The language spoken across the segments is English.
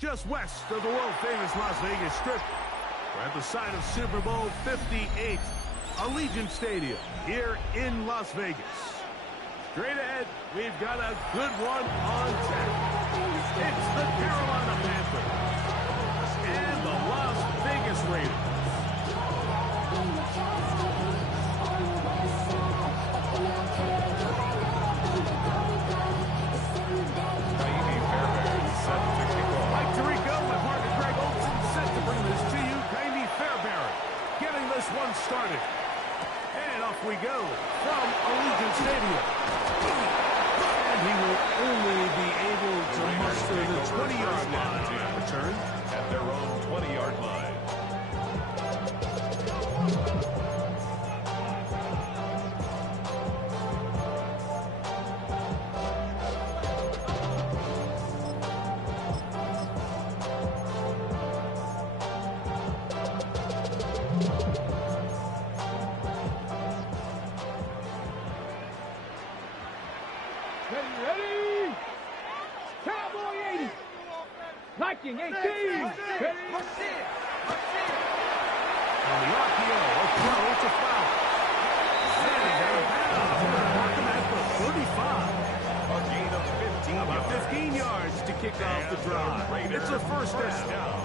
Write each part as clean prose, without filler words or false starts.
Just west of the world-famous Las Vegas Strip, we're at the site of Super Bowl 58, Allegiant Stadium here in Las Vegas. Straight ahead, we've got a good one on tap. It's the Carolina Panthers and the Las Vegas Raiders. One started, and off we go from Allegiant Stadium, and he will only be able to muster the 20-yard line return at their own 20-yard line. Ready? Cowboy 80. Viking 18. Ready? On the RPO, a throw, it's a foul. Standing out of bounds. Knocking at the 35. A gain of 15 About yards. 15 yards to kick off the drive. It's a first down.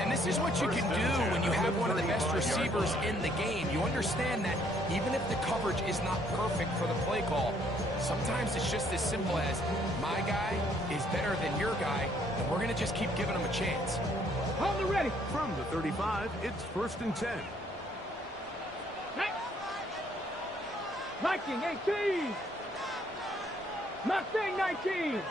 And this is what you can do when you have one of the best receivers in the game. You understand that even if the coverage is not perfect for the play call, sometimes it's just as simple as my guy is better than your guy, and we're going to just keep giving him a chance. Hold it ready. From the 35, it's first and 10. Viking 18. Mustang 19.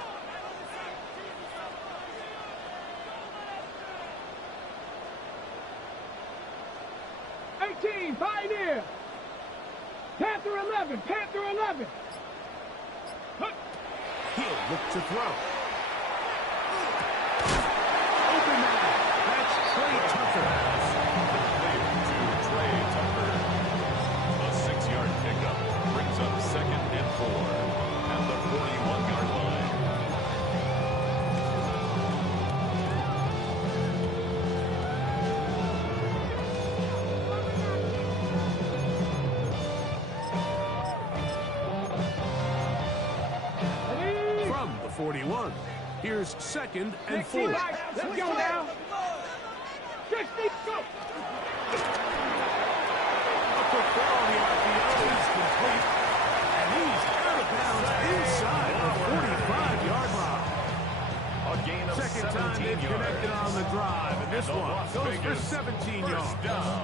Pioneer. Panther 11. Panther 11. He'll look to throw. Open man. That's Trey Tucker. To Trey Tucker. A 6-yard pickup brings up 2nd and 4 at the 41-yard line. From the 41, here's 2nd and 4. Let's go now. 60. Go. A quick throw on the RPO is complete, and he's out of bounds inside the 45-yard line. A gain of Second time 17 they've yards. connected on the drive, and this And the one Las goes Vegas for 17 first yards. down.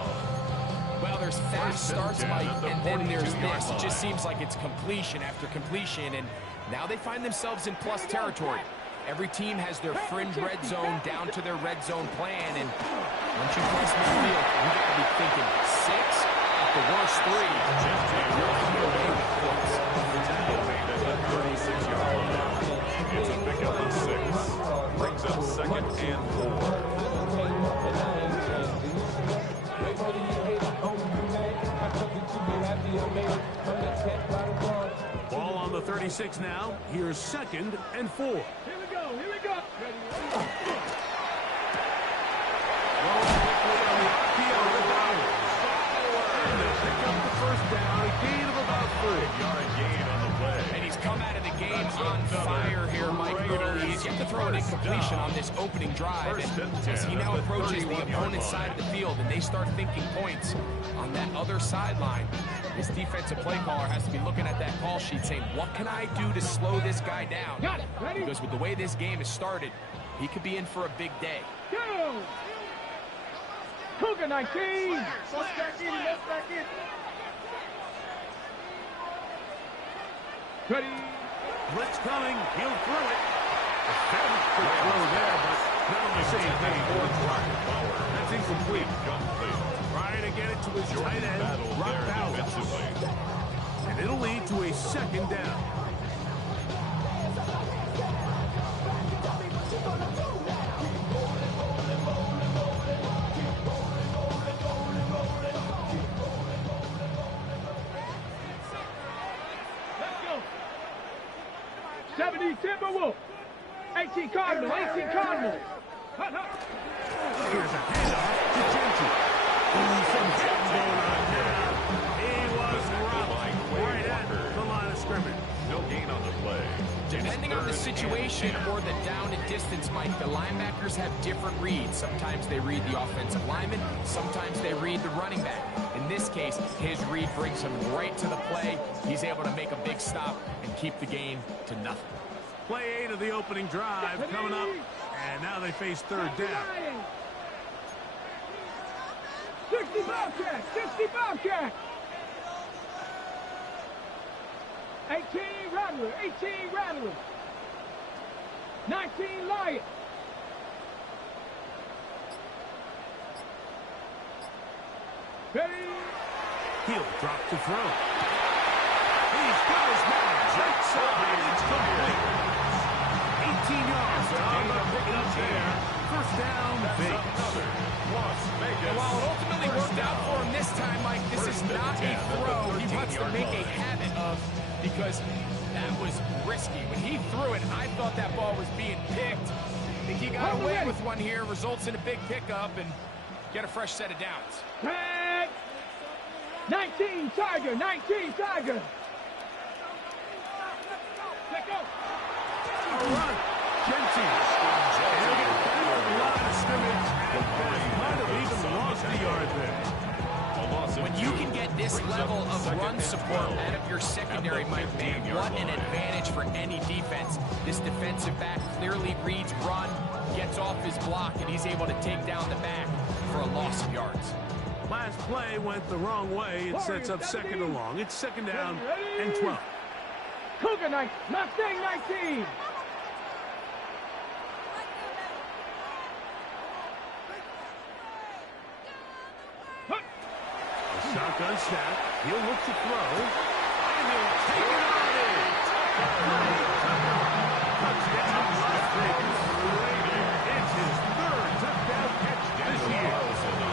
Well, there's fast starts, 10 Mike, at the and then there's 42-yard this. It line. just seems like it's completion after completion, and now they find themselves in plus territory. Every team has their fringe red zone down to their red zone plan, and once you cross midfield, you got to be thinking 6, at the worst 3. You're away with points. Contained at the 36-yard line. It's a pickup of 6. Brings up 2nd and 4. Ball on the 36 now. Here's 2nd and 4. Here we go. Here we go. Roll quickly on the RPO to Bowers. And they'll pick up the first down, a gain of about 3. 4-yard gain on the play. And he's come out of the game on fire here, Mike Early. He's yet to throw an incompletion on this opening drive. And as he now approaches the opponent's side of the field and they start thinking points on that other sideline, this defensive play caller has to be looking at that call sheet saying, what can I do to slow this guy down? Got it. Ready? Because with the way this game has started, he could be in for a big day. Go. Cougar 19. Let's back in. Ready? Blitz coming. He'll throw it. A very quick throw there, but not on the same page. That's incomplete. Trying to get it to his tight end, Rock Bowers. And it'll lead to a 2nd down. Let's go. 70 Timberwolf. 18 Cardinal, 18 Cardinal. Hut, hut. Here's a handoff to Genty. Some hitting going on now. He was robbed right at the line of scrimmage. No gain on the play. Depending on the situation or the down and distance, Mike, the linebackers have different reads. Sometimes they read the offensive lineman, sometimes they read the running back. In this case, his read brings him right to the play. He's able to make a big stop and keep the gain to nothing. Play 8 of the opening drive coming up, and now they face third down. 60 Bobcat, 60 Bobcat. 18 Rattler, 18 Rattler. 19 Lion. Ready? He'll drop to throw. He's got his man right side. It's complete. 18 yards on the pickup there. First down, Vegas. And while it ultimately worked out for him this time, Mike, this is not a throw he wants to make a habit of, because that was risky. When he threw it, I thought that ball was being picked. I think he got away with one here, results in a big pickup, and get a fresh set of downs. Tag. 19 Tiger, 19 Tiger. Let go. A run. Genty. He'll get back on the line of scrimmage and might have even lost a yard there. When you can get this level of run support out of your secondary, Mike, man, what an advantage for any defense. This defensive back clearly reads run, gets off his block, and he's able to take down the back for a loss of yards. Last play went the wrong way. It sets up second and long. It's second down and 12. Cougar 19, Mustang 19. Shotgun snap. He'll look to throw. And he'll take it on in. Touchdown, Las Vegas. It's his third touchdown catch this year.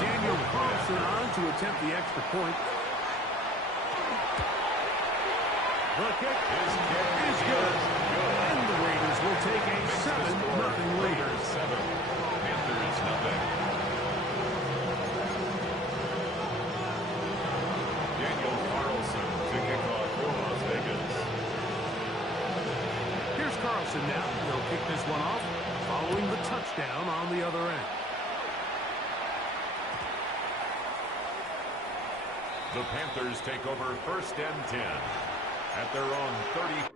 Daniel Carlson on to attempt the extra point. The kick is good. And the Raiders will take a 7-0 lead. Panthers nothing. Daniel Carlson to kick off for Las Vegas. Here's Carlson now. He'll kick this one off following the touchdown on the other end. The Panthers take over first and 10 at their own 30.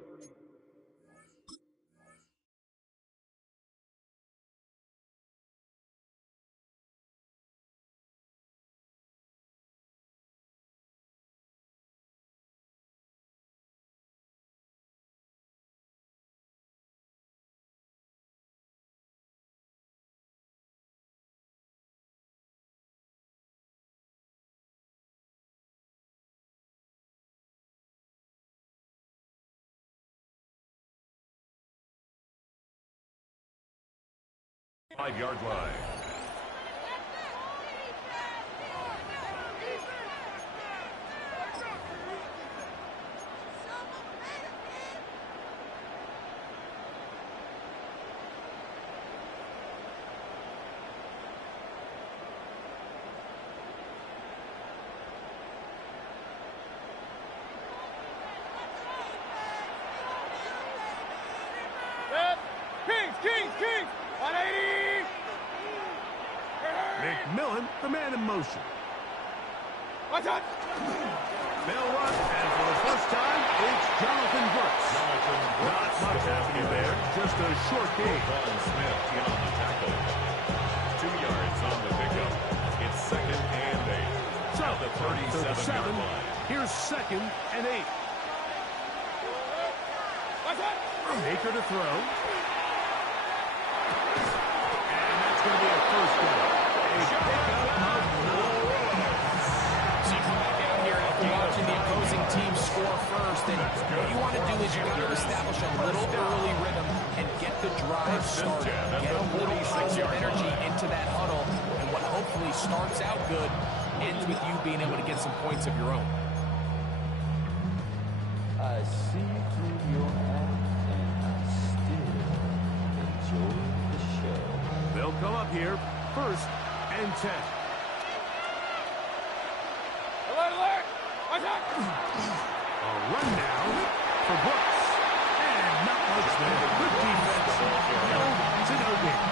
Five-yard line. Kings, 180. McMillan, the man in motion. Watch out. They'll run, and for the first time, it's Jonathan Brooks. Not much happening there, just a short gain. Von Smith in on the tackle. 2 yards on the pickup. It's second and 8. So, the 37-yard line. Here's second and 8. Watch out. Baker to throw. And that's going to be a first down. A pickup of 4. So you come back down here after watching the opposing team score first, and what you want to do is you got to establish a little early rhythm and get the drive started. Get a little positive energy into that huddle, and what hopefully starts out good ends with you being able to get some points of your own. I see through your act and I still think here. 1st and 10. Alert, alert! Watch out! A rundown for Brooks. And not much there. Good defense. Held to no gain.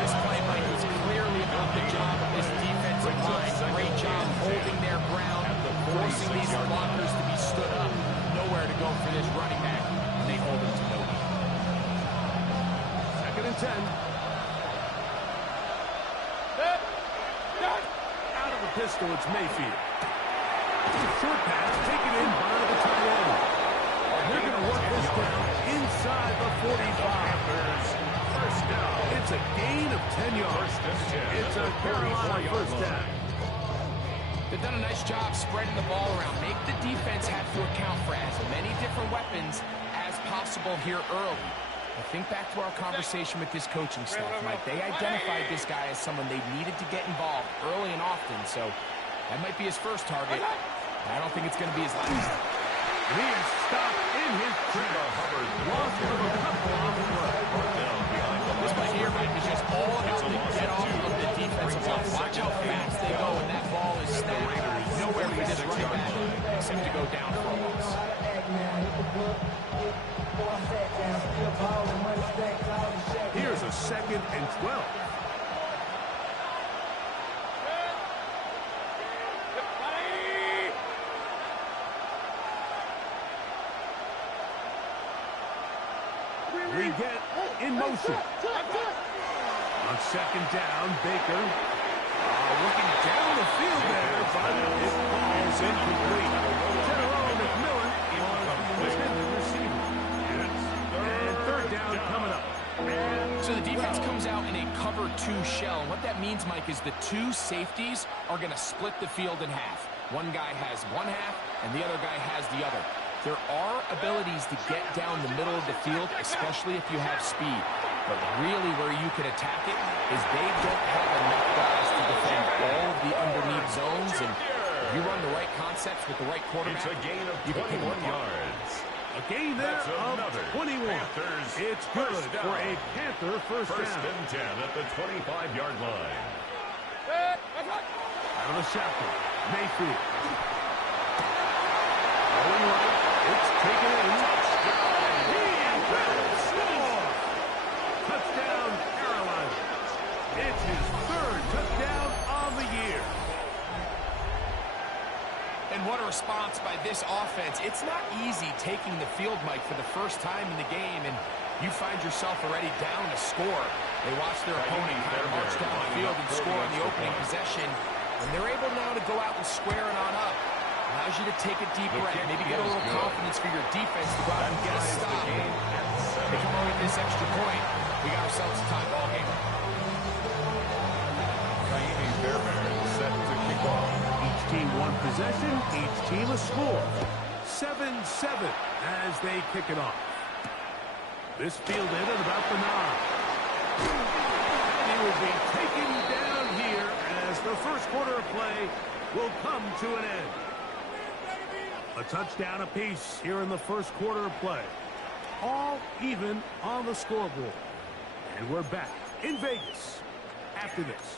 This play, Mike, was clearly about the job of this defensive line. Great job holding their ground, forcing these blockers to be stood up. Nowhere to go for this running back, and they hold him to no gain. 2nd and 10. Out of the pistol, it's Mayfield. Short pass taken in by the tight end. They're going to work this down inside the 45. First down. It's a gain of 10 yards. It's a Carolina first down. They've done a nice job spreading the ball around. Make the defense have to account for as many different weapons as possible here early. But think back to our conversation with this coaching staff, Mike. They identified this guy as someone they needed to get involved early and often, so that might be his first target. I don't think it's going to be his last. He is stopped in his tracks. Lost of a couple on the play. This play here, Mike, is just all about the get off of the defensive line. Watch how fast they go when that ball is snapped. Nowhere for this running back except to go down for a loss. Here's a 2nd and 12. We get in motion. On 2nd down, Baker looking down the field there, but it falls incomplete. General McMillan was the intended receiver. And 3rd down coming up. So the defense comes out in a cover 2 shell. And what that means, Mike, is the 2 safeties are going to split the field in half. One guy has one half, and the other guy has the other. There are abilities to get down the middle of the field, especially if you have speed. But really where you can attack it is they don't have enough guys to defend all of the underneath zones. And if you run the right concepts with the right quarterback, it's a gain of you can pick 21 them apart. yards. A gain there of 21. Panthers It's good first down. for a Panther first First down. and 10 at the 25-yard line. Out of the shotgun, Mayfield. Going right, it's taken in. He will score! Touchdown, Carolina. It's his 3rd touchdown on the year. And what a response by this offense. It's not easy taking the field, Mike, for the first time in the game, and you find yourself already down a score. They watch their opponent kind of march down the field and score on the opening possession, and they're able now to go out and square it on up. Allows you to take a deep breath, maybe get a little confidence for your defense to go out and get a stop. They come away with this extra point. We got ourselves a tie ball game. Miami Bears set to kick off. Each team one possession, each team a score. 7-7 as they kick it off. This fielded at about the 9. And he will be taken down here as the first quarter of play will come to an end. A touchdown apiece here in the first quarter of play. All even on the scoreboard. And we're back in Vegas after this.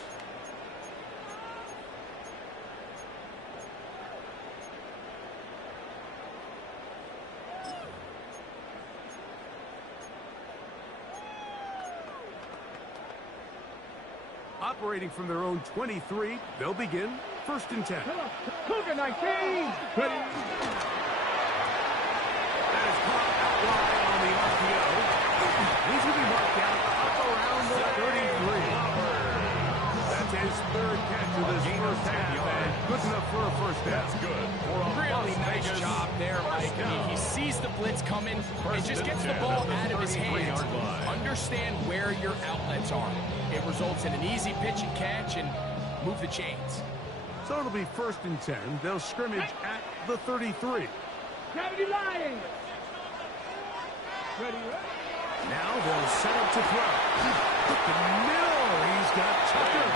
Operating from their own 23, they'll begin 1st and 10. Cougar 19! That is caught out wide on the RPO. He's going to be marked down up around the 33. That's his 3rd catch of this first half, and good enough for a first down. That's good. Really nice job there, Mike. He sees the blitz coming and just gets the ball out of his hands. Understand where your outlets are. It results in an easy pitch and catch and move the chains. So it'll be 1st and 10. They'll scrimmage at the 33. Gravity line! Ready, Now they'll set up to throw. Up the middle, he's got Tucker.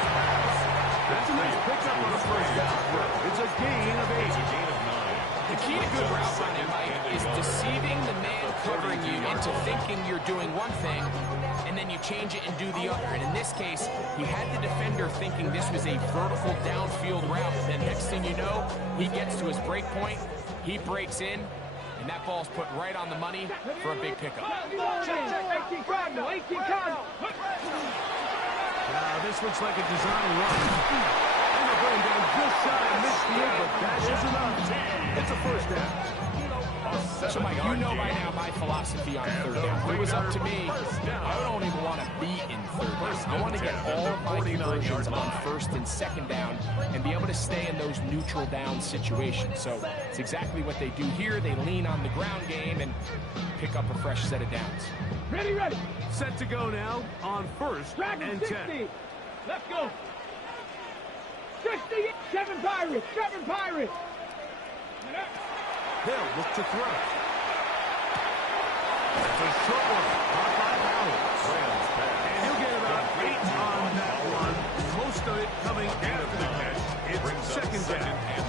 That's a nice pickup on a first down throw. It's a gain of 8. It's a gain of 9. The key to good route running, Mike, is deceiving the man delivering you into thinking you're doing one thing, and then you change it and do the other. And in this case, he had the defender thinking this was a vertical downfield route. And then next thing you know, he gets to his break point, he breaks in, and that ball's put right on the money for a big pickup. 18 Cardinal, 18 Cardinal. Now, this looks like a design run. And they're going down just shy of midfield, but that is enough. It's a first down. So, Mike, you know by now my philosophy on third down. If it was up to me, I don't even want to be in third down. I want to get all of my conversions on first and second down and be able to stay in those neutral down situations. So it's exactly what they do here. They lean on the ground game and pick up a fresh set of downs. Ready, ready. Set to go now on first Dragon and 60. 10. Let's go. 60. 7 Pirates. 7 Pirates. Hill look to throw. That's a short one. Caught by Bowers. And he'll get about 8 on that one. Most of it coming after the catch. It's second down. And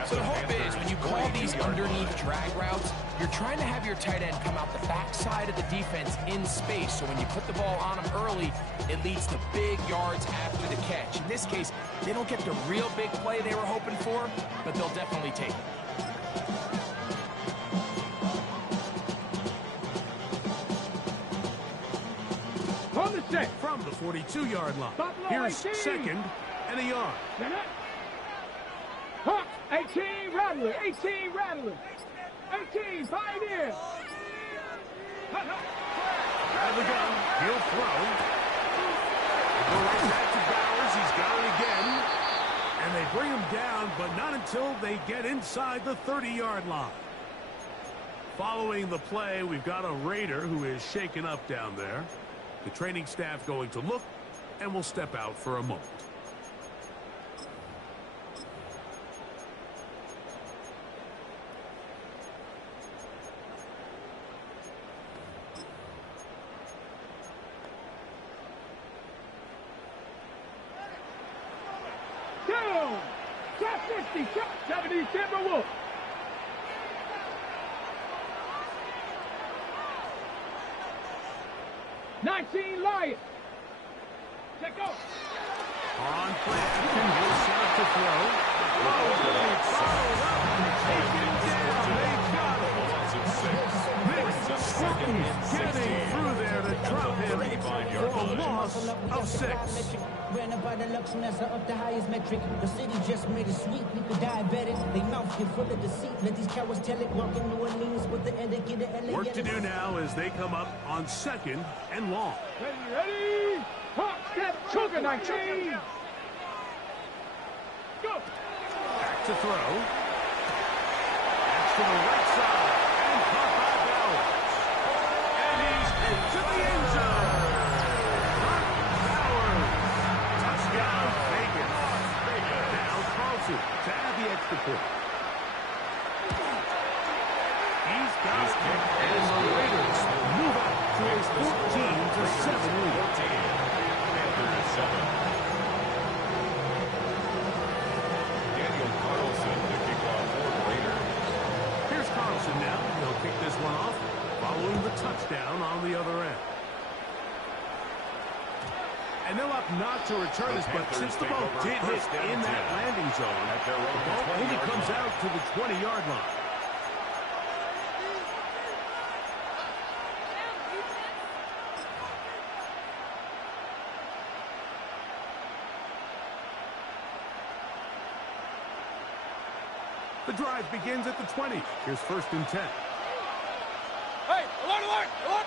1. So the hope is when you call these underneath drag routes, you're trying to have your tight end come out the backside of the defense in space. So when you put the ball on him early, it leads to big yards after the catch. In this case, they don't get the real big play they were hoping for, but they'll definitely take it. On the set. From the 42-yard line. Buffalo Here's 18. second and a yard. Hawks, 18 Rattler. 18 Rattler. 18 Pioneer. Out of the gun. He'll throw. They go right back to Bowers. He's got it again. And they bring him down, but not until they get inside the 30-yard line. Following the play, we've got a Raider who is shaken up down there. The training staff going to look, and will step out for a moment. Down. Top 50. Top 70 Timberwolves. Lions. Check off. On play action, he'll set up to throw. Taken down. They got him. Big Squirtin getting through there to drop him for a loss of 6. Ran about the luxuriness of the highest metric. The city just made it sweet. People diabetic. They mouth get full of deceit. Let these cowards tell it. Walking New Orleans with the etiquette of LA. Work to do now as they come up on 2nd and long. Ready? Hot step, choker 19. Go. Back to throw. That's to the right side. And caught by Bowers. And he's into the end zone. Bowers. Touchdown, Vegas. Now Carlson to add the extra point. He's got it. And the Raiders move up to a 14-7 lead. Panthers 7. Daniel Carlson to kick off for the Raiders. Here's Carlson now. He'll kick this one off following the touchdown on the other end. And they'll opt not to return this, but since the ball did hit in that landing zone, the ball only comes out to the 20-yard line. The drive begins at the 20. Here's 1st and 10. Hey, alert, alert, alert.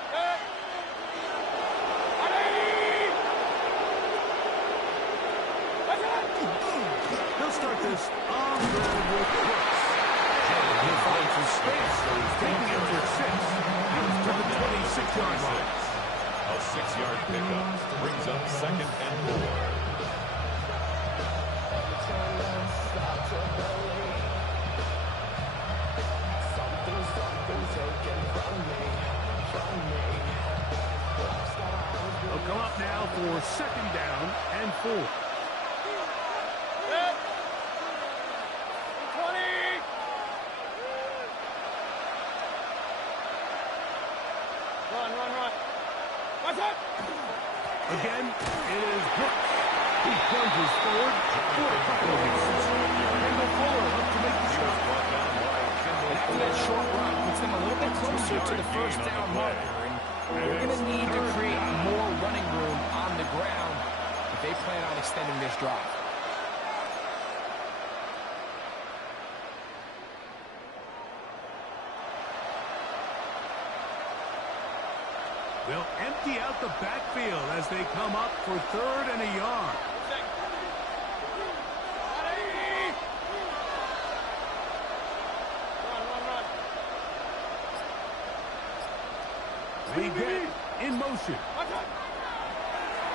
They'll start this on the with Brooks. He'll find some space, so he's taking it for 6. He's to the 26-yard line. A 6-yard pickup brings up 2nd and 4. They'll come up now for 2nd down and 4. 20. Run, run, run. What's up? Again, it is Brooks. He plunges forward for a couple of yards. Kendall Fuller up to make the stop. And after that short run, puts them a little bit closer to the first down marker. And they're going to need to create more running room on the ground if they plan on extending this drive. They'll empty out the backfield as they come up for 3rd and a yard. Run, run, run. We get in motion.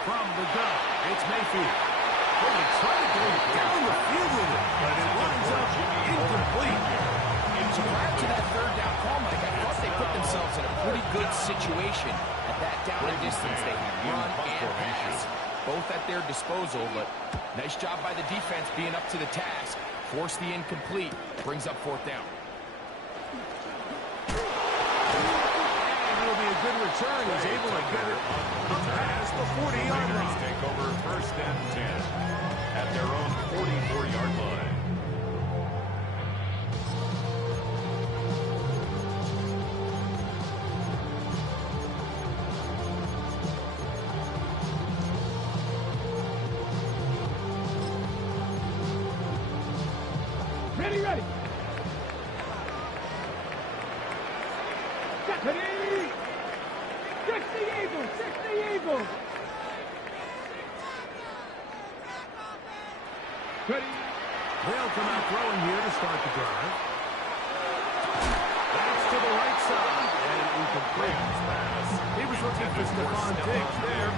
From the gun, it's Mayfield. Well, they try to go down the field with it, but it winds up incomplete. So prior to that 3rd down call, Mike, I thought they put themselves in a pretty good situation at that down and distance. They had run and pass, both at their disposal, but nice job by the defense being up to the task. Force the incomplete, brings up 4th down. And it'll be a good return. He's able to get it up past the 40-yard line. Take over 1st and 10 at their own 44-yard line. Ready, ready. Ready. 60 Eagles, 60 Eagles. Ready. They'll come out throwing here to start the drive. That's to the right side. And incomplete. He was looking for Stephon Diggs there.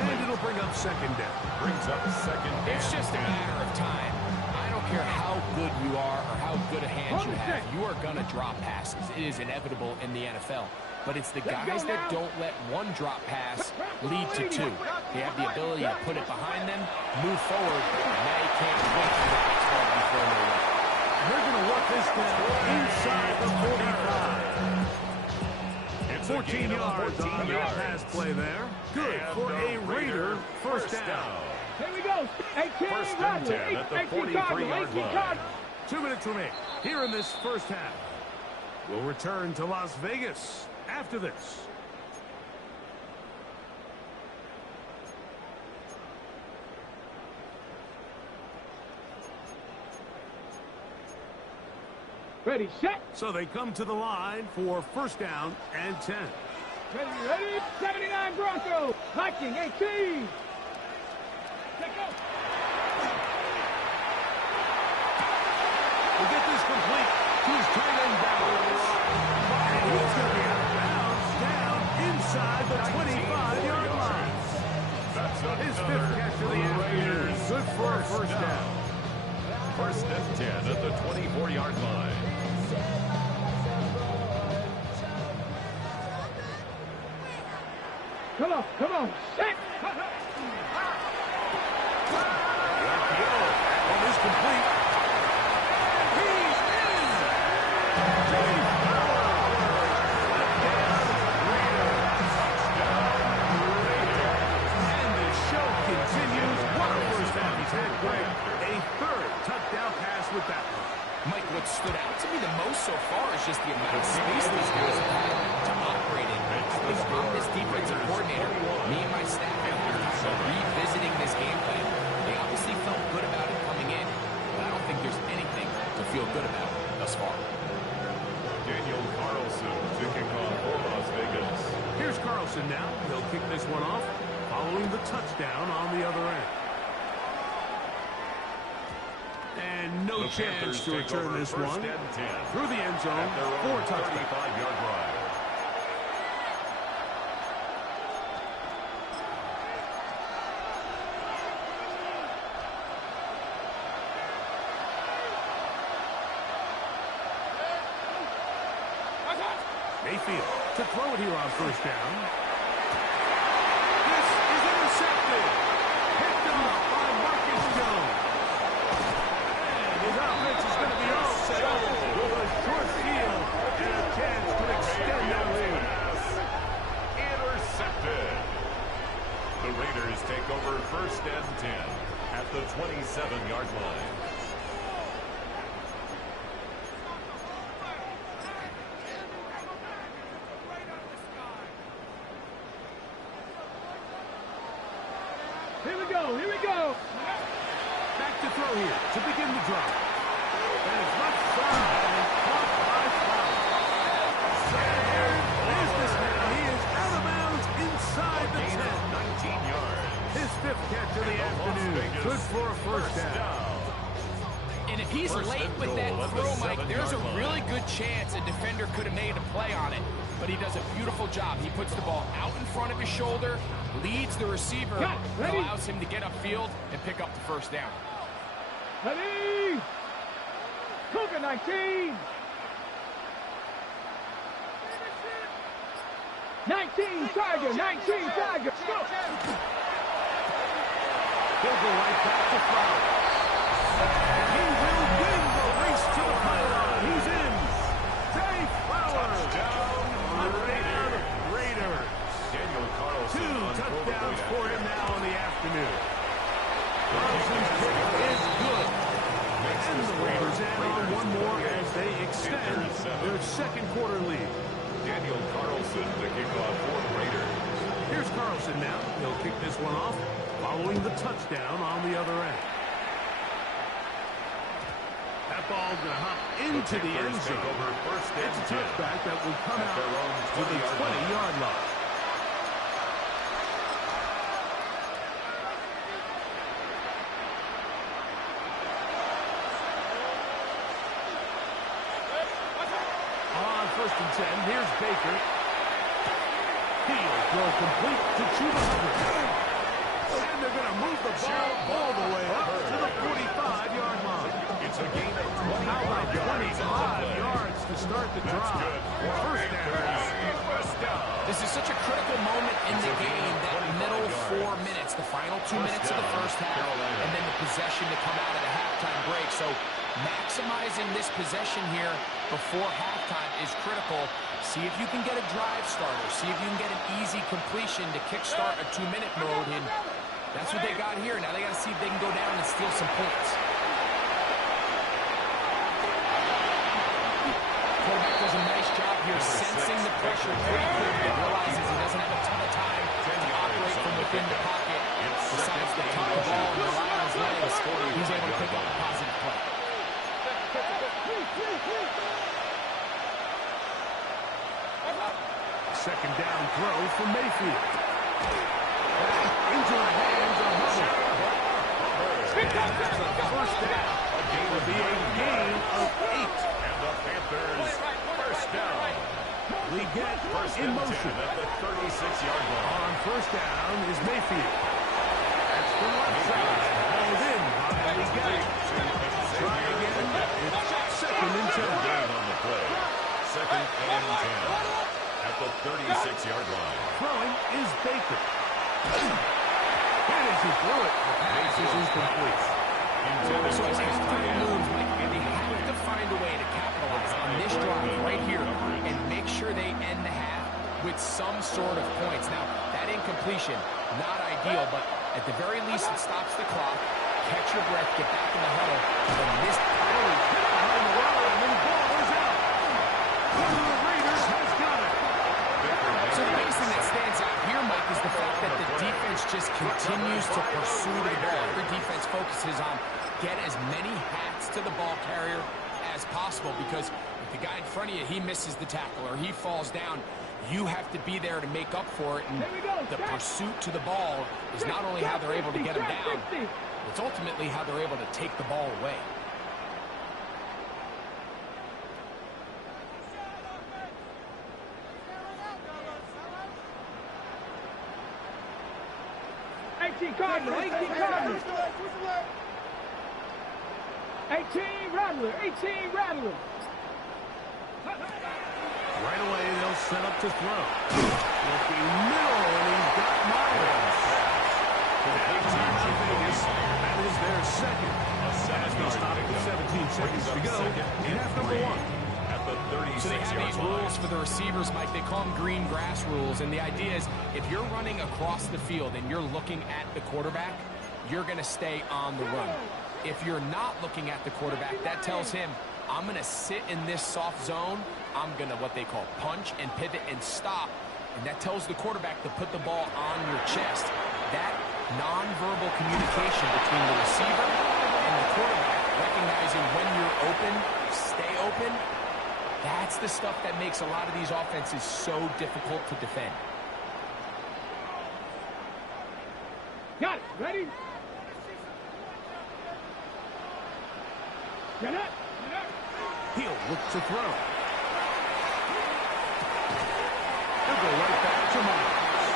And it'll bring up 2nd down. Brings up 2nd down. It's just a matter of time. I don't care how good you are or how good a hand you have, you are going to drop passes. It is inevitable in the NFL. But it's the guys that don't let one drop pass lead to 2. They have the ability to put it behind them, move forward, and now you can't wait for the next ball to be thrown their way. They're going to work this down inside the 45. It's 14 yards on the pass play there. Good for a Raider 1st down. Here we go. 18 First and Rodley. 10 at the 18 Cardinal. 43-yard 18 line. Cardinal. 2 minutes remain here in this first half. We'll return to Las Vegas after this. Ready, set. So they come to the line for 1st down and 10. Ready, ready. 79 Broncos. Viking, 18. Let go. We'll get this complete to his tight end Bowers. And he's going to be out of bounds down inside the 25-yard line. His 5th catch of the afternoon. Good for a 1st down. 1st and 10 at the 24-yard line. Come on, come on. Set. One is complete. He's in. Dave And the show continues. What a first half he's had, Greg. A 3rd touchdown pass with that one. Mike, what stood out to me the most so far is just the amount of space these guys have had to operate in. I think I'm this defensive coordinator, me and my staff are revisiting this game plan. They obviously felt good about it coming in, but I don't think there's anything to feel good about thus far. Daniel Carlson to kick off for Las Vegas. Here's Carlson now. He'll kick this one off following the touchdown on the other end. And no chance to return this one through the end zone for a touchdown. 35-yard line. Mayfield to throw it here on 1st down. This is intercepted. Picked off by Marcus Jones. And his offense is going to be all set up with a short field and a chance to extend that lead. 27-yard line. Here we go, here we go. Back to throw here to begin the drive. That is left side and caught by Fowler. Business now. He is out of bounds inside the 10. 19 yards. His 5th catch of the afternoon. Good for a first down. And if he's late with that throw, Mike, there's a really good chance a defender could have made a play on it. But he does a beautiful job. He puts the ball out in front of his shoulder, leads the receiver, and allows him to get upfield and pick up the first down. Ready? Cougar 19. 19 Tiger, 19 Tiger. Go. He'll go right back to Fowler. He will win the race to the pylon. He's in. Zay Fowler. Touchdown, Raiders. Daniel Carlson 2 touchdowns for him now in the afternoon. Carlson's kick is good. And the Raiders add on one more as they extend their second quarter lead. Daniel Carlson to kick off for the Raiders. Here's Carlson now. He'll kick this one off following the touchdown on the other end. That ball going to hop into the end zone. It's a touchback that will come out to the 20-yard line. On 1st and 10, here's Baker. He'll throw complete to Chuba Hubbard. And they're going to move the ball all the way up to the 45-yard line. It's a gain of 20. How about 25 yards to start the drive? First down. This is such a critical moment in the game, that middle 4 minutes, the final 2 minutes of the first half, and then the possession to come out of the halftime break. So maximizing this possession here before halftime is critical. See if you can get a drive starter. See if you can get an easy completion to kickstart a 2-minute mode. And that's what they got here. Now they got to see if they can go down and steal some points. Quarterback does a nice job here sensing the pressure pretty quickly. Realizes he doesn't have a ton of time to operate from within the pocket. Decides to tuck the ball and rely on his legs. He's able to pick up a positive play. Second down throw from Mayfield. Back into the hands of Hubbard. That's a first down. It will be a gain of 8. And the Panthers first down. We get in motion. At the 36-yard line. On first down is Mayfield. That's the left side. Hauled in by Leggett. Try again. It's 2nd and 10. Gain on the play. 2nd and 10. At the 36-yard line. Throwing is Baker. And as he threw it, the pass is incomplete. So as halftime moves, Mike, they have to find a way to capitalize on this drive right here and make sure they end the half with some sort of points. Now, that incompletion, not ideal, but at the very least, it stops the clock. Catch your breath, get back in the huddle, and this Hit behind the line, and the ball is out. One of the Raiders has got it. So the biggest thing that stands out here, Mike, is the fact that the defense just continues to pursue the ball. Every defense focuses on get as many hats to the ball carrier as possible, because if the guy in front of you, he misses the tackle or he falls down, you have to be there to make up for it. And the pursuit to the ball is not only how they're able to get him down, it's ultimately how they're able to take the ball away. Cardinal, 18 Cardinal. 18 Rattler, 18 Rattler. Right away, they'll set up to throw. Looking middle, and he's got Myers. Timeout Vegas. That is their second. As they stop with 17 seconds to go in half number 1. So they have these rules for the receivers, Mike. They call them green grass rules. And the idea is if you're running across the field and you're looking at the quarterback, you're going to stay on the run. If you're not looking at the quarterback, that tells him, I'm going to sit in this soft zone. I'm going to what they call punch and pivot and stop. And that tells the quarterback to put the ball on your chest. That nonverbal communication between the receiver and the quarterback, recognizing when you're open, stay open, that's the stuff that makes a lot of these offenses so difficult to defend. Got it. Ready? Get up. He'll look to throw. He'll go right back to Myers.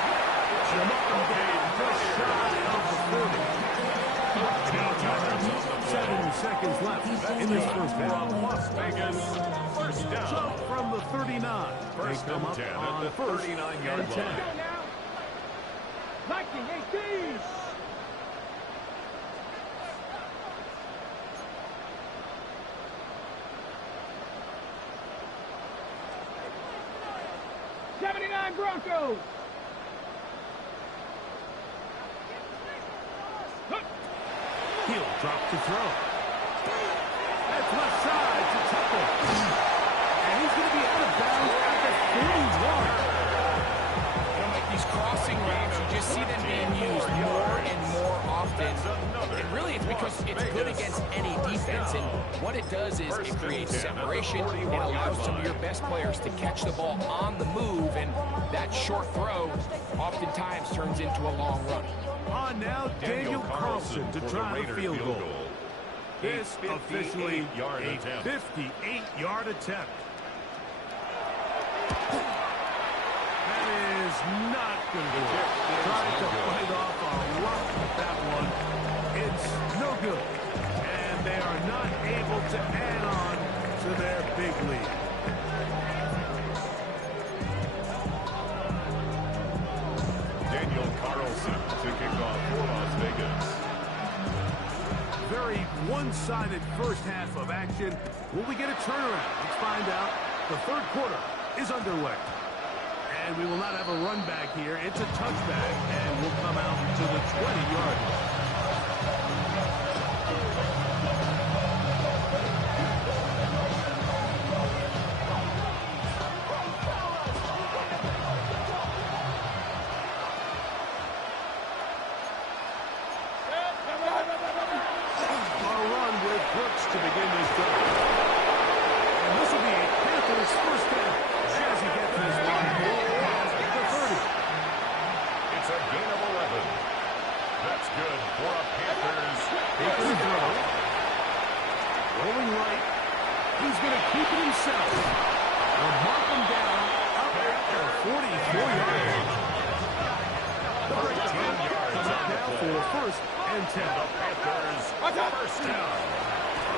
Jamal Gaines just shy of the 40. 7 seconds left in this first half. Las Vegas, first down. Jump from the 39. First They come and up 10 on at the first 39-yard and 10. line. Viking 18. Broncos. He'll drop to throw. That's left side to Tucker. And he's going to be out of bounds at the 41. Like these crossing routes, you just see them being used more and more often. And really, it's because it's good against any defense. And what it does is it creates separation. It allows some of your best players to catch the ball on the move. And that short throw oftentimes turns into a long run. On now, Daniel Carlson to try the field goal. This officially a 58-yard attempt. That is not going to work. Trying to fight off a rock with that one. It's no good. And they are not able to add on to their big lead. Daniel Carlson to kick off for Las Vegas. Very one-sided first half of action. Will we get a turnaround? Let's find out. The third quarter is underway. And we will not have a run back here. It's a touchback, and we'll come out to the 20-yard line. To begin this drive. And this will be a Panthers first down. Jazzy gets his line past the 30. It's a gain of 11. That's good for a Panthers. Taking the throw. Rolling right. He's going to keep it himself. We'll mark him down up at the 44-yard line. 13 yards out now for first and 10. The Panthers first down.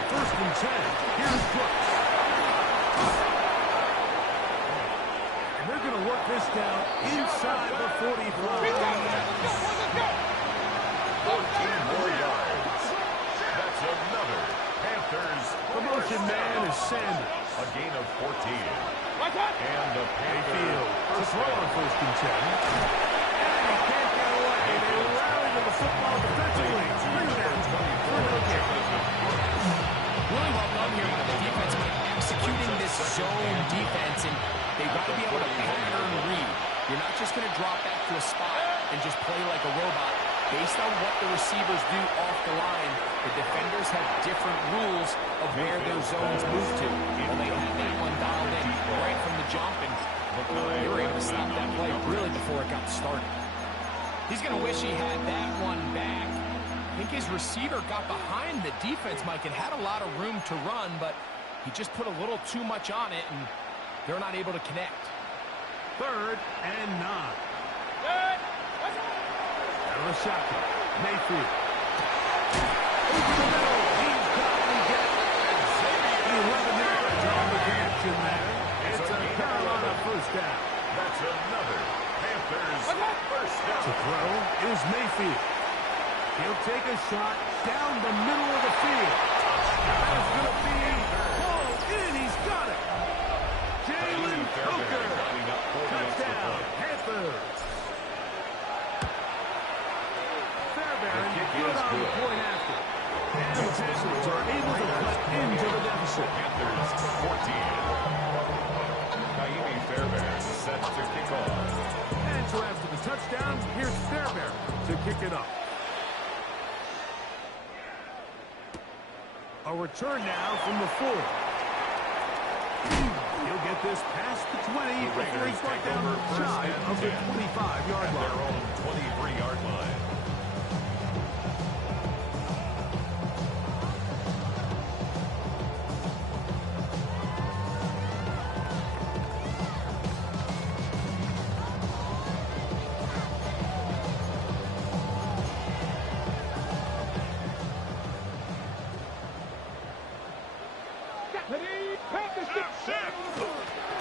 First and 10. Here's Brooks. And they're going to work this down inside the 45. 14 more yards. That's another Panthers. The motion man is Sanders. A gain of 14. And the Mayfield to Panthers. throw on first and 10. And he can't get away. They rally to the football defensively. Bring it down. Really well done here by the defense by executing this zone defense, and they've got to be able to pattern read. You're not just going to drop back to a spot and just play like a robot. Based on what the receivers do off the line, the defenders have different rules of where their zones move to. Well, they had that one dialed in right from the jump, and they were able to stop that play really before it got started. He's going to wish he had that one back. I think his receiver got behind the defense, Mike, and had a lot of room to run, but he just put a little too much on it, and they're not able to connect. Third and 9. Out of the shotgun. Mayfield. Over the middle. He's got to get it. 11 yards on the connection there. It's a Carolina first down. That's another Panthers first down. To throw is Mayfield. He'll take a shot down the middle of the field. That is going to be ball in. He's got it. Jalen Hooker. Touchdown, Panthers. Fairbairn good on And the Panthers are able to cut into the deficit. Panthers 14. Naimi Fairbairn set to kick off. And so after the touchdown, here's Fairbairn to kick it up. A return now from the 4. He'll get this past the 20 before he's brought down shy of the 25-yard line. Their own 23-yard line.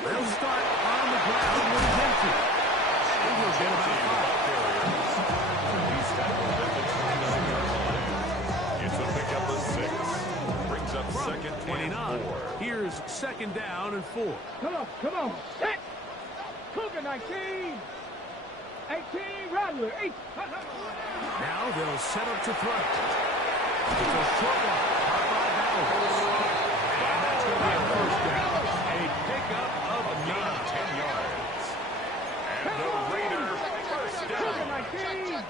They'll start on the ground when it's empty. They will get about 5. He's tackled at the 29-yard line. It's a pickup of 6. Brings up From second 29. and 4. Here's second down and 4. Come on. Set. Cougar 19. 18, Rattler. 8. Now they'll set up to throw. It's a short one. Caught by Bowers. And that's going to be a first down. A pickup of A gain of 10 yards. And the Raider first Cougar down. 19.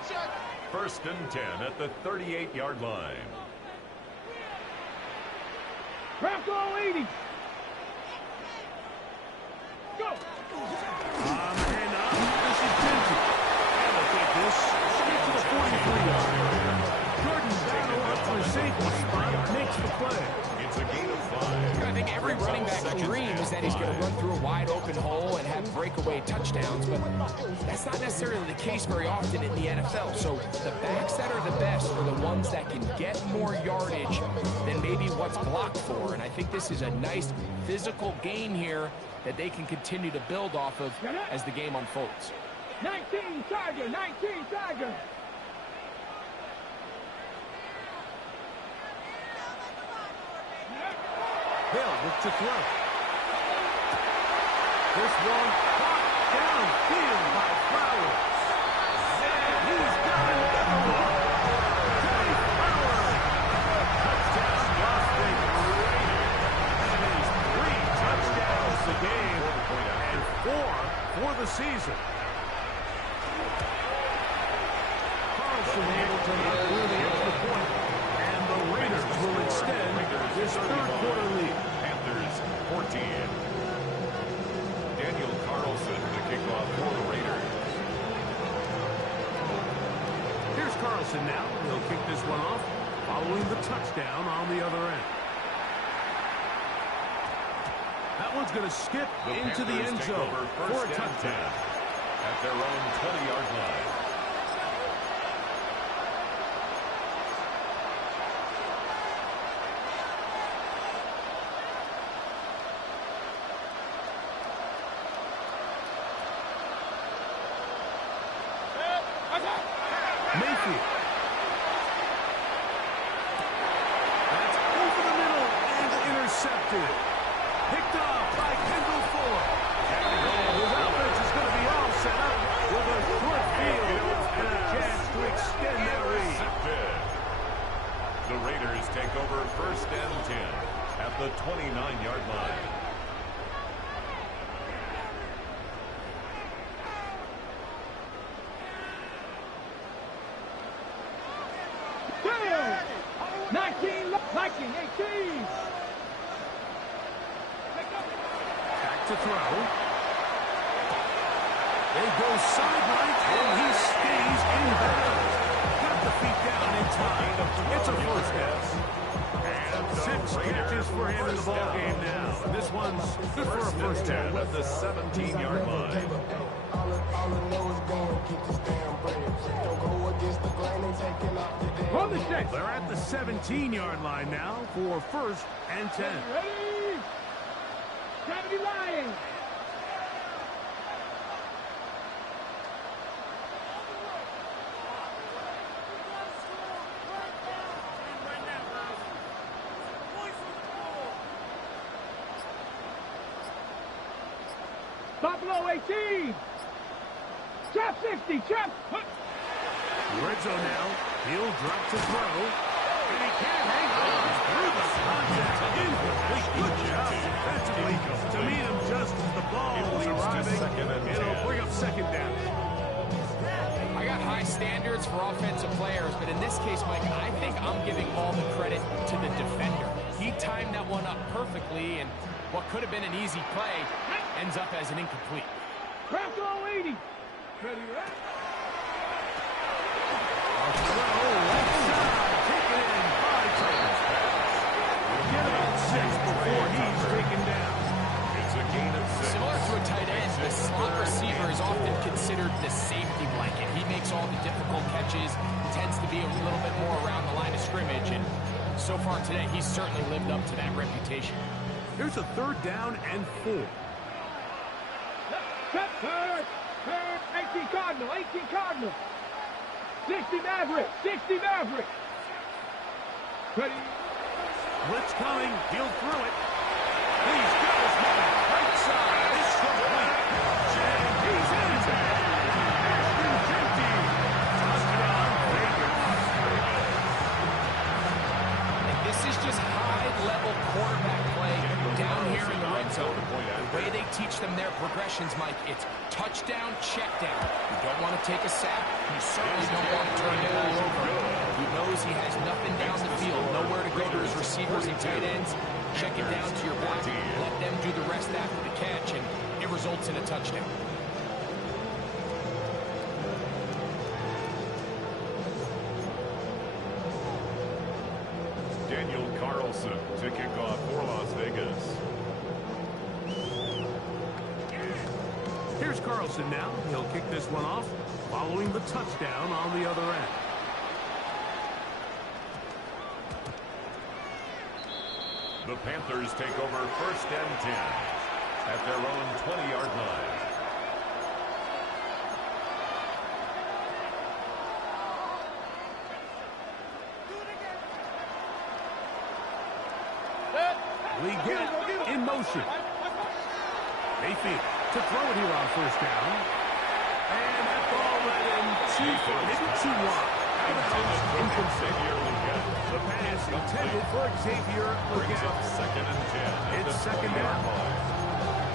First and 10 at the 38-yard line. Bronco 80. Go. On the handoff. This is Benji. And they'll take this straight to the 43-yard line. Jordan Battle up for a safety spot. Makes the play. It's a gain of 5. I think every running back's dream is that he's going to run through a wide open hole and have breakaway touchdowns, but that's not necessarily the case very often in the NFL. So the backs that are the best are the ones that can get more yardage than maybe what's blocked for. And I think this is a nice physical game here that they can continue to build off of as the game unfolds. 19, Tiger. 19, Tiger. Hill with to throw. This one caught downfield by Flowers. And he's got another one. Dave Flowers. Touchdown, Las Vegas. That is 3 touchdowns the game and 4 for the season. Carlson able to knock through the extra point. And the Raiders will extend this third-quarter lead. Panthers 14. Daniel Carlson to kick off for the Raiders. Here's Carlson now. He'll kick this one off following the touchdown on the other end. That one's going to skip into the end zone for a touchdown. At their own 20-yard line. Mayfield. That's over the middle and intercepted. Picked off by Kendall Fuller. And his offense is going to be all set up with a short field and a chance to extend their lead. The Raiders take over first and 10 at the 29-yard line. Damn. 19, Viking 18. Back to throw. They go sideline, and he stays in bounds. Got the feet down in time. It's a first down. And 6 catches for him in the ballgame now. And this one's good for a first down. At the 17-yard line. On the set. They're at the 17-yard line now for first and 10. Ready? Gravity Lions. Buffalo 18. Trap 60. Trap. Red zone now. He'll drop to throw. and he can't hang on through the contact. Incomplete. Good job defensively to meet him just as the ball was arriving. It'll bring up second down. I got high standards for offensive players, but in this case, Mike, I think I'm giving all the credit to the defender. He timed that one up perfectly, and what could have been an easy play ends up as an incomplete. Crack all 80. Ready, right? Taken in by Titans pass. Get about 6 before he's taken down. It's a gain of 6. Similar to a tight end, the slot receiver is often considered the safety blanket. He makes all the difficult catches, tends to be a little bit more around the line of scrimmage, and so far today, he's certainly lived up to that reputation. Here's a 3rd down and 4. Third. 18 Cardinal. 18 Cardinal. 60 Maverick. 60 Maverick. Ready. Blitz coming. He'll throw it. He's got his man. Right side. It's complete. And he's in it. Ashton Jenkins. Touchdown, Vegas. And this is just high-level quarterback play down here in the red zone. The way they teach them their progressions, Mike, it's touchdown, check down. You don't want to take a sack. You certainly don't want to turn the ball over. He knows he has nothing down the field, nowhere to go to his receivers and tight ends. Check it down to your back. Let them do the rest after the catch, and it results in a touchdown. Daniel Carlson to kick off for Las Vegas. Here's Carlson now. He'll kick this one off following the touchdown on the other end. The Panthers take over 1st and 10 at their own 20-yard line. We get in motion. Mayfield to throw it here on 1st down. And that ball led him too wide. Out of bounds, incomplete. The pass intended for Xavier Brings up Legette. 2nd and 10. It's 2nd down.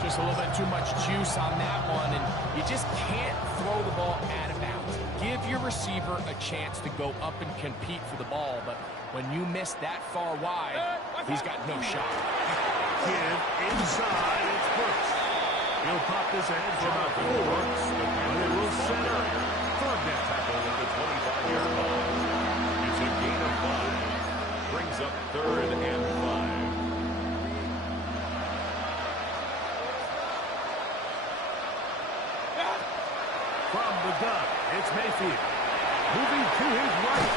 Just a little bit too much juice on that one, and you just can't throw the ball out of bounds. Give your receiver a chance to go up and compete for the ball, but when you miss that far wide, he's got no shot. Kid inside, it's Burks. He'll pop this ahead for about 4, but it will center. 3rd down. Tackle at the 25-yard line. It's a gain of 5. Brings up 3rd and 5. From the gun, it's Mayfield. Moving to his right.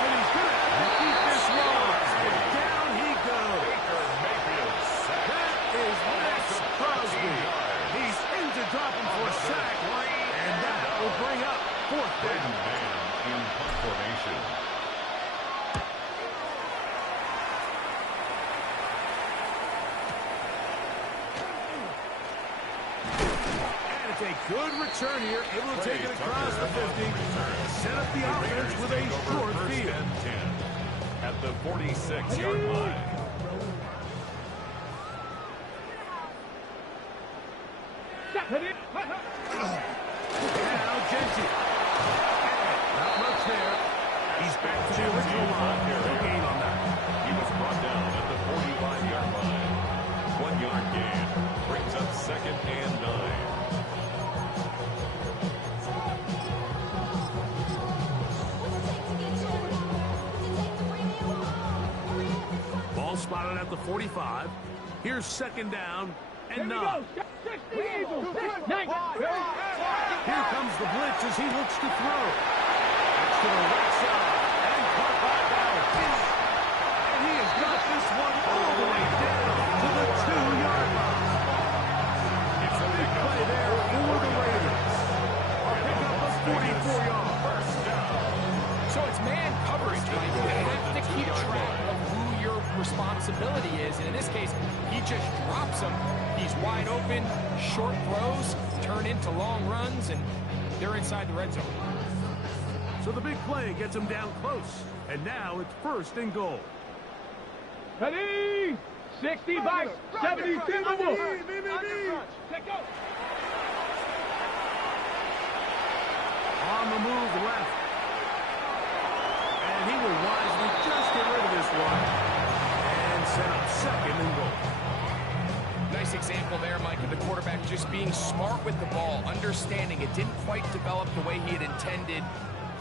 And he's going to keep this one. And down he goes. Baker Mayfield sacked. That is Max Crosby. He's in to drop him for a sack. And that will bring up 4th down. Man in punt formation. And it's a good return here. Able to take it across the 50. Set up the offense with a short First field. and 10 at the 46-yard line. Now Genty. Not much there. He's back to the original line. No gain on that. He was brought down at the 45-yard line. 1-yard gain brings up 2nd and 9. Ball spotted at the 45. Here's 2nd down and 9. Here comes the blitz as he looks to throw. It's to the right side and caught by Bell. And he has got this one all the way down to the 2-yard line. It's a big play there for the Raiders. A pickup of 44 yards. First down. So it's man coverage, right? You have to keep track of who your responsibility is, and in this case, he just drops him. He's wide open, short throws, turn into long runs, and they're inside the red zone. So the big play gets him down close. And now it's 1st and goal. Ready? 60 by 72. Take go. On the move left. And he will wisely just get rid of this one. And set up 2nd and goal. Nice example there, Mike, of the quarterback just being smart with the ball, understanding it didn't quite develop the way he had intended.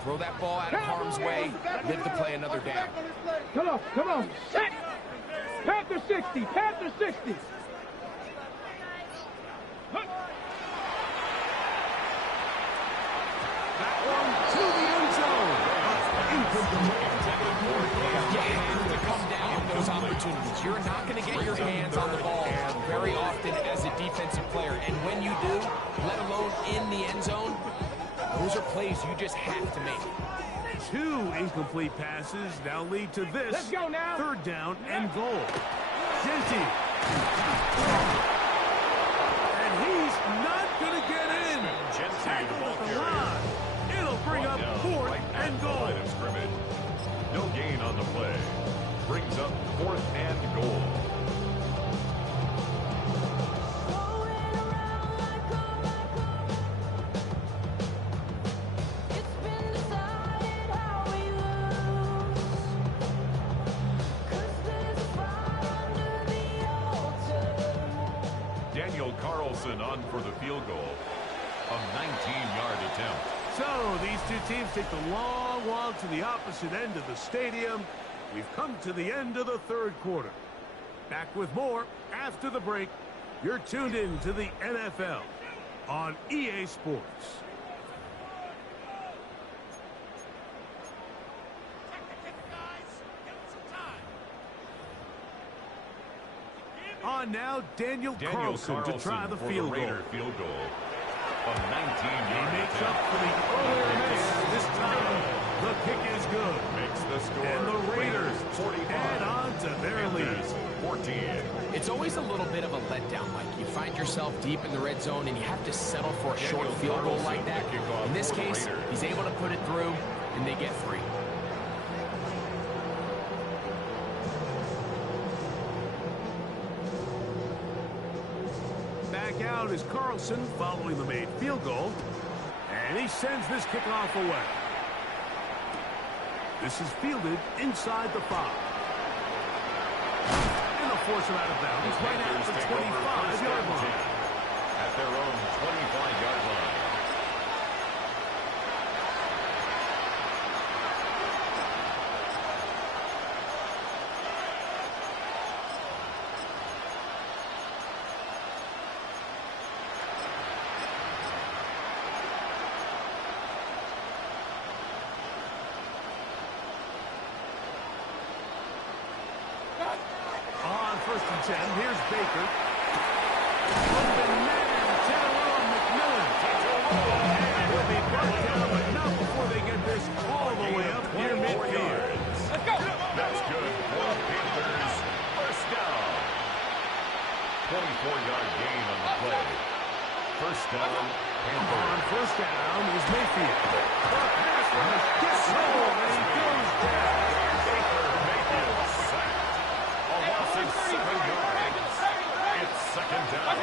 Throw that ball out of harm's way, live to play another down. Come on, set! Panther 60, Panther 60. That one to the end zone. You have to come down with those opportunities. You're not going to get your hands on the ball very often as a defensive player. And when you do, let alone in the end zone, those are plays you just have to make. 2 incomplete passes now lead to this. Let's go now. 3rd down and goal. Jeanty. And he's not going to get in. Tackled at the line. It'll bring up 4th and goal. Line of scrimmage. No gain on the play. Brings up 4th and goal. Daniel Carlson on for the field goal. A 19-yard attempt. So these two teams take the long walk to the opposite end of the stadium. We've come to the end of the 3rd quarter. Back with more after the break. You're tuned in to the NFL on EA Sports. On now, Daniel Carlson to try the field goal. Field goal. A 19-yard He makes attempt. up for the earlier miss. This time, the kick is good. Makes the score. And the Raiders 45. add on to their lead. 14. It's always a little bit of a letdown, Mike. You find yourself deep in the red zone and you have to settle for a short field goal like that. In this case, he's able to put it through and they get 3. Back out is Carlson following the made field goal. And he sends this kickoff away. This is fielded inside the 5. And they'll force him out of bounds right at the 25-yard line. At their own 25-yard line. On 1st and 10, here's Baker. Open man, Tyrone McMillan. And he'll be brought down, but not before they get this all the way up near midfield. Let's go. That's good for the Panthers. First down. 24-yard gain on the play. First down. On 1st down is Mayfield. The pass rush gets low, and he goes down. Baker Mayfield sacked. A loss of 7 yards. It's 2nd down.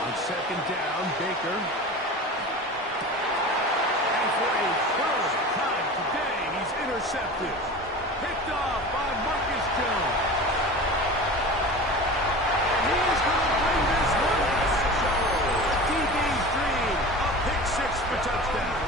On 2nd down, Baker. And for a 3rd time today, he's intercepted. Picked off by Marcus Jones. And he is going to bring this one home. A DB's dream. A pick 6 for touchdown.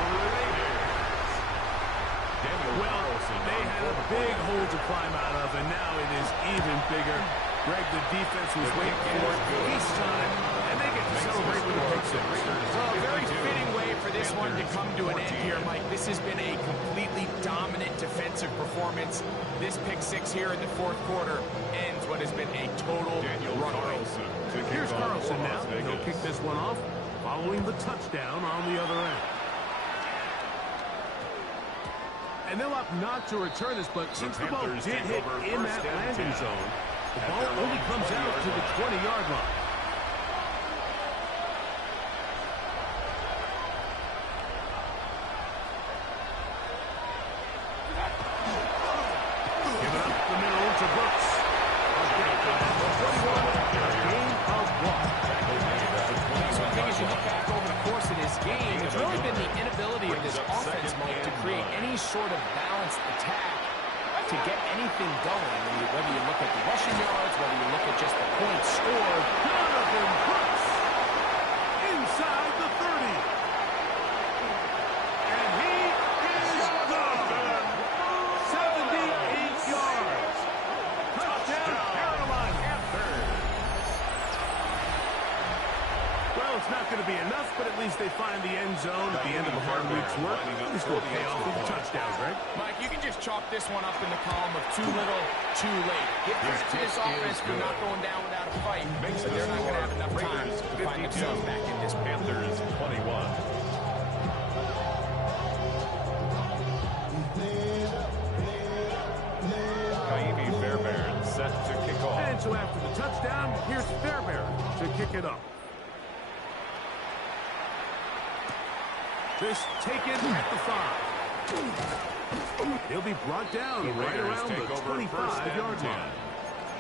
Well, they had a big hole to climb out of, and now it is even bigger. Greg, the defense was waiting for it. He shot it, and they get to celebrate with a pick 6. Well, a very fitting way for this one to come to an end here, Mike. This has been a completely dominant defensive performance. This pick 6 here in the 4th quarter ends what has been a total runaway. Here's Carlson now. He'll kick this one off, following the touchdown on the other end. And they'll opt not to return this, but since the ball did hit in that landing zone, the ball only comes out to the 20-yard line. this game, it's really been the inability of this offense, Mike, to create any sort of balanced attack to get anything going. Whether you look at the rushing yards, whether you look at just the points scored. Jonathan Brooks inside the 30. And he is gone. 78 yards. Touchdown, Carolina. Well, it's not going to be enough, but at least they find the end zone at the end of a hard week's work. This will pay off with a touchdown, Greg. Mike, you can just chalk this one up in the column of too little, too late. Give credit to this offense for not going down without a fight. Makes it they're not going to have enough time to find themselves back in this Panthers 21. Kaimi Fairbairn set to kick off. And so after the touchdown, here's Fairbairn to kick it up. This taken at the 5. He'll be brought down right around the 25-yard line.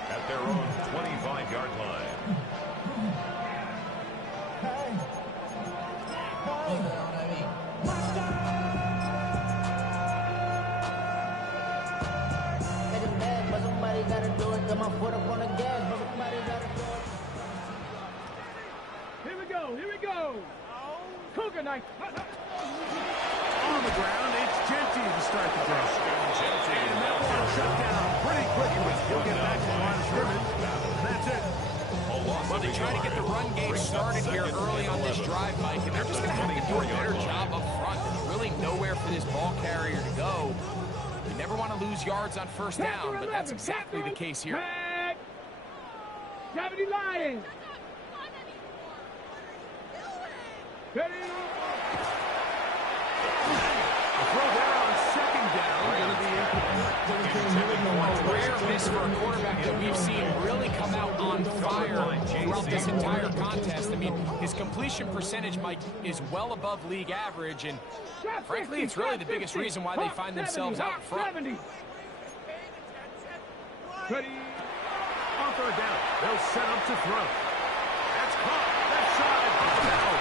At their own 25-yard line. Somebody gotta do it. Got my foot up on the gas, but somebody gotta do it. Here we go. Here we go. Cougar knife. On the ground, it's Genty to start the drive. And that one shut down pretty quickly. He'll get back to the line of scrimmage. And that's it. Well, they try to get the run game started here early on this drive, Mike, and they're just going to have to do a better job up front. There's really nowhere for this ball carrier to go. You never want to lose yards on first down, but that's exactly the case here. 70 Lions. Ready? The throw there on second down. Going to be A rare miss for a quarterback that we've seen really come out on fire throughout this entire contest. I mean, his completion percentage, Mike, is well above league average, and frankly, it's really the biggest reason why they find themselves out in front. 70. Ready? on third down. They'll set up to throw. That's caught. Left side. Down.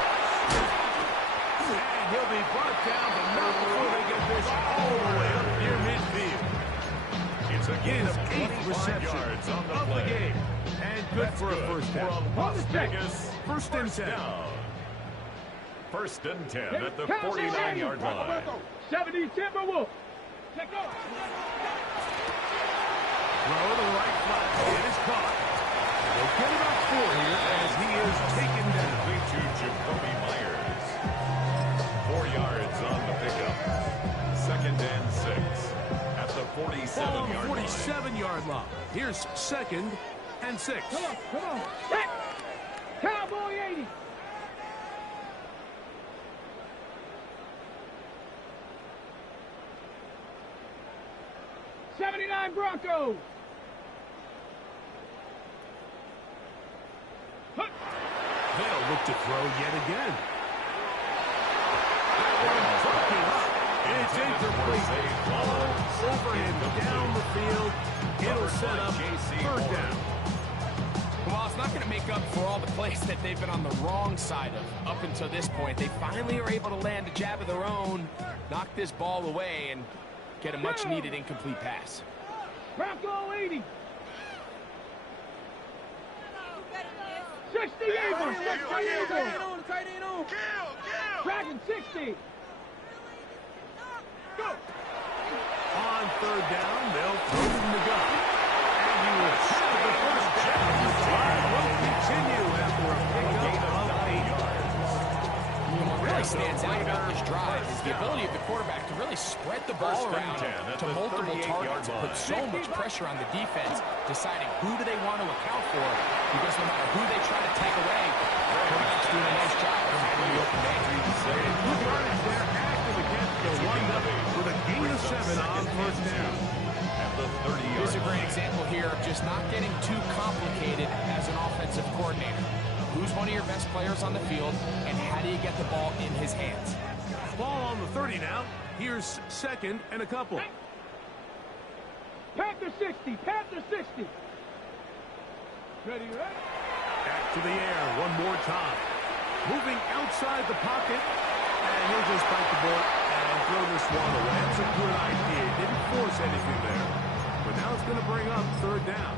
And he'll be brought down, but not before they get this all the way up near midfield. It's again his 8th reception of the game. And good for a first down. Las Vegas, First and 10. First and 10 at the 49-yard line. 70 Timberwolves. Take off. Throw to the right flat. It is caught. They'll get about 4 here as he is taken down. To Jacoby Myers. 4 yards on the pickup. Second and 6 at the 47-yard line. 47-yard line. Here's second and 6. Come on, come on. Set. Cowboy 80. '79 Broncos. They'll look to throw yet again. That one broken up. It's incomplete. Ball over him down the field. It'll set up third down. Well, it's not going to make up for all the plays that they've been on the wrong side of up until this point. They finally are able to land a jab of their own, knock this ball away, and get a much-needed incomplete pass. Bronco 80. 60 Eagles. 60 Eagles. Dragon 60. Go. On third down, they'll throw from the gun. And you will have the first down. The drive will continue after a pickup of 8 yards. What really stands out about this drive is the ability of the quarterback to really spread the ball around to multiple targets, put so much pressure on the defense, deciding who do they want to account for, because no matter who they try to take away, the quarterback's doing a nice job of having the open man. Good yardage there active against the one-up with a gain of 7 on first down. Here's a great example here of just not getting too complicated as an offensive coordinator. Who's one of your best players on the field, and how do you get the ball in his hands? Ball on the 30 now. Here's second and a couple. Panther 60. Panther 60. Ready, ready? Back to the air one more time. Moving outside the pocket. And he'll just bite the ball and throw this one away. That's a good idea. Didn't force anything there. But now it's going to bring up third down.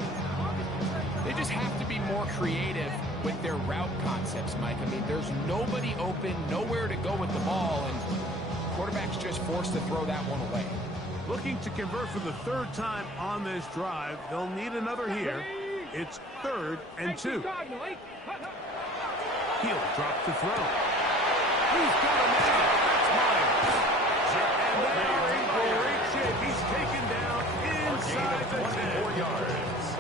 They just have to be more creative with their route concepts, Mike. I mean, there's nobody open, nowhere to go with the ball, and quarterback's just forced to throw that one away. Looking to convert for the third time on this drive. They'll need another here. It's 3rd and 2. He'll drop to throw. He's got a man. That's Myers. And they are in great shape. He's taken down inside the 10. yards.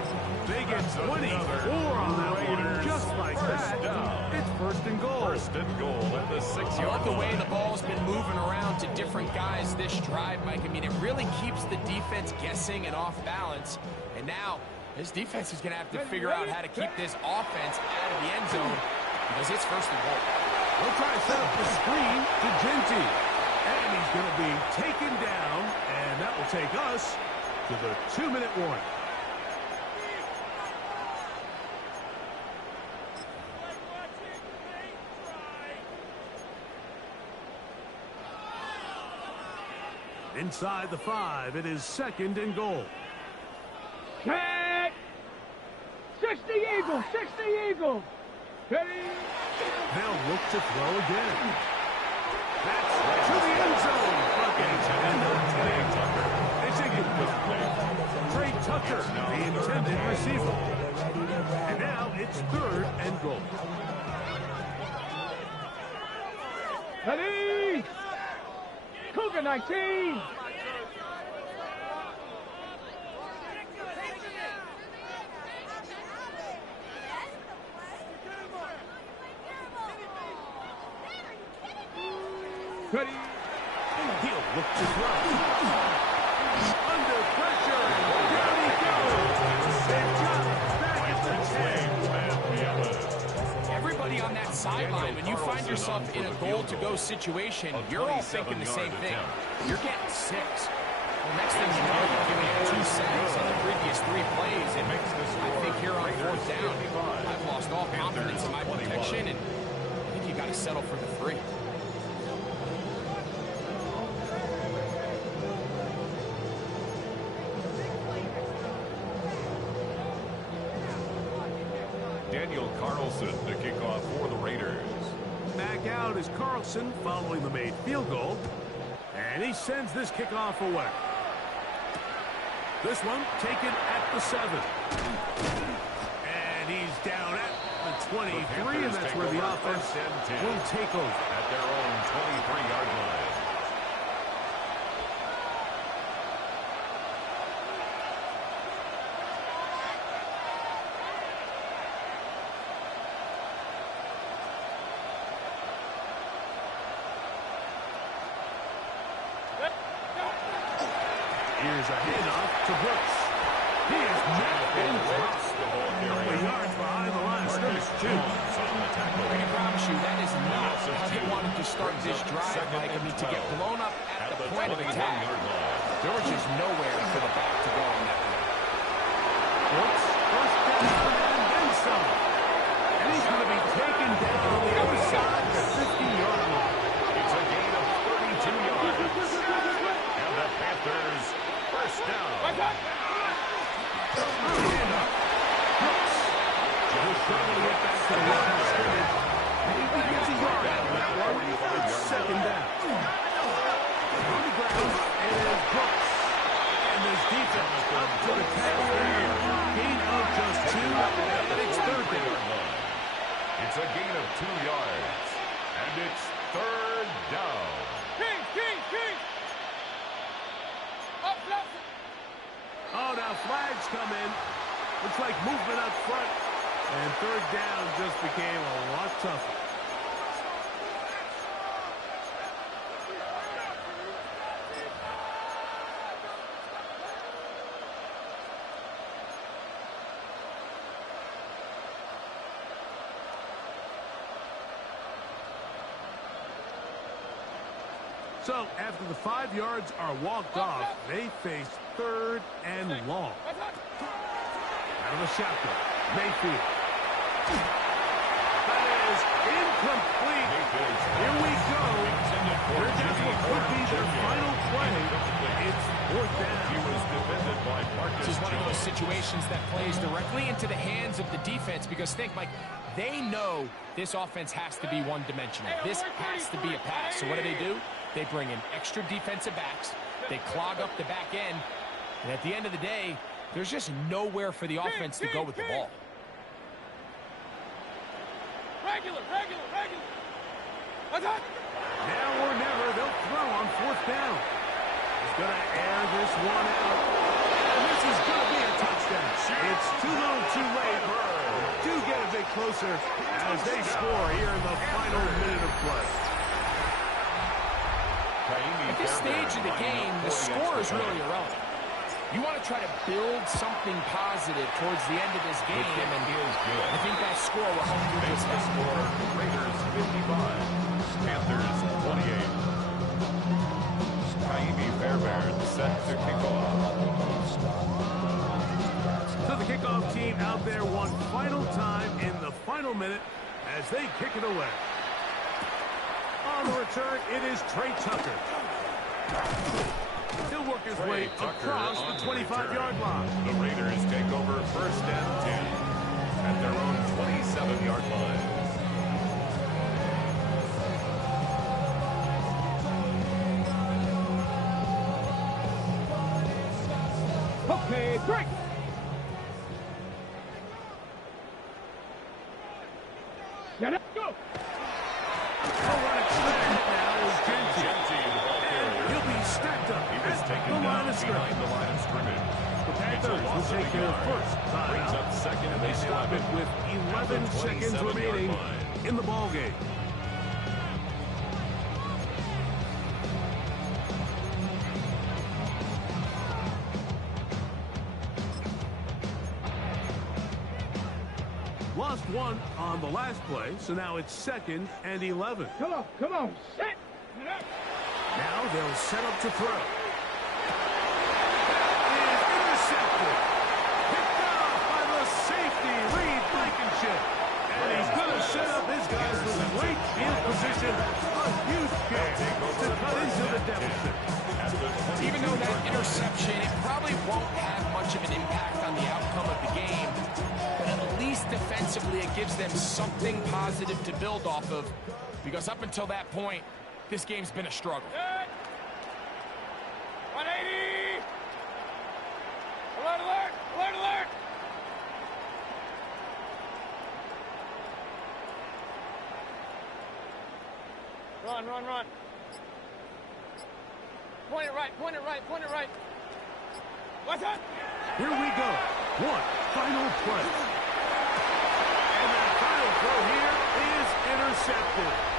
They get 24 on that one, just like that. It's 1st and goal. 1st and goal at the 6-yard I like the way line. the ball's been moving around to different guys this drive, Mike. I mean, it really keeps the defense guessing and off balance. And now, this defense is going to have to figure out how to keep this offense out of the end zone because it's 1st and goal. They'll try to set up the screen to Genty. And he's going to be taken down, and that will take us to the 2-minute warning. Inside the 5, it is 2nd and goal. Set. 60 Eagles, 60 Eagles. Ready. They'll look to throw again. That's to the end zone. It's incomplete. Trey Tucker, the intended receiver. And now it's 3rd and goal. Ready. Cougar 19. Ready. He'll look to throw. Under pressure. Down he goes. They've got him back at the 10. Everybody on that sideline, when you find yourself in a goal-to-go situation, you're all thinking the same thing. You're getting 6. The next thing you know, you're giving up 2 sacks on the previous 3 plays, and I think here on 4th down, I've lost all confidence in my protection, and I think you got to settle for the 3. Daniel Carlson to kick off for the Raiders. Back out is Carlson following the made field goal. And he sends this kickoff away. This one taken at the 7. And he's down at the 23, and that's where the offense will take over. At their own 23-yard line. Here's a handoff to Brooks. He is knocked and dropped. A couple of yards behind the line of scrimmage, too. I can promise you that is not how they wanted to start this drive, Mike. I mean, to get blown up at the point of attack. There was just nowhere for the back to go on that one. Brooks, 1st down and then some. And he's going to be taken down on the other side at the 50-yard line. It's a gain of 32 yards. And the Panthers 1st down. Handoff. Brooks. He'll struggle to get back to the line of scrimmage. Maybe gets a yard out of that one. 2nd down. On the ground is Brooks. And this defense up to the task there. Gain of just 2, and it's 3rd down. It's a gain of 2 yards. And it's 3rd down. King. Oh, now flags come in. Looks like movement up front. And 3rd down just became a lot tougher. So, after the 5 yards are walked off, they face 3rd and long. Out of the shotgun, Mayfield. That is is incomplete. Here we go. That's what could be their final play. It's fourth down. He was defended by Marcus This is one of those Jones. situations that plays directly into the hands of the defense because think, Mike, they know this offense has to be one-dimensional. This has to be a pass. So what do? They bring in extra defensive backs. They clog up the back end. And at the end of the day, there's just nowhere for the offense to go with the ball. Regular. What's up? Now or never, they'll throw on fourth down. He's going to air this one out. And this is going to be a touchdown. It's too little too late. Do get a bit closer as they score here in the final minute of play. At this stage of the game, the score is really irrelevant. You want to try to build something positive towards the end of this game, and I think that score will help you Makes just the that. score Raiders 55, Panthers 28. Kaimi Fairbairn set to kick off. So the kickoff team out there one final time in the final minute as they kick it away. On the return, it is Trey Tucker. He'll work his way across the 25-yard line. The Raiders take over first and 10 at their own 27-yard line. Okay, break. Get it, go. He'll be stacked up He was at taken the line down of behind scrimmage. the line of scrimmage. The Panthers will take their first time Brings out. up second and They they stop it with 11 seconds remaining in the ball game. Lost one on the last play, so now it's 2nd and 11. Come on, set. Now they'll set up to throw. That is intercepted. Picked off by the safety, Reed Blankenship. And he's going to set up his guys with great field position. A huge kick to cut into the deficit. Even though that interception, it probably won't have much of an impact on the outcome of the game, but at least defensively it gives them something positive to build off of, because up until that point, this game's been a struggle. 180. Alert. Run. Point it right. What's up? Here we go. One final play. And that final throw here is intercepted.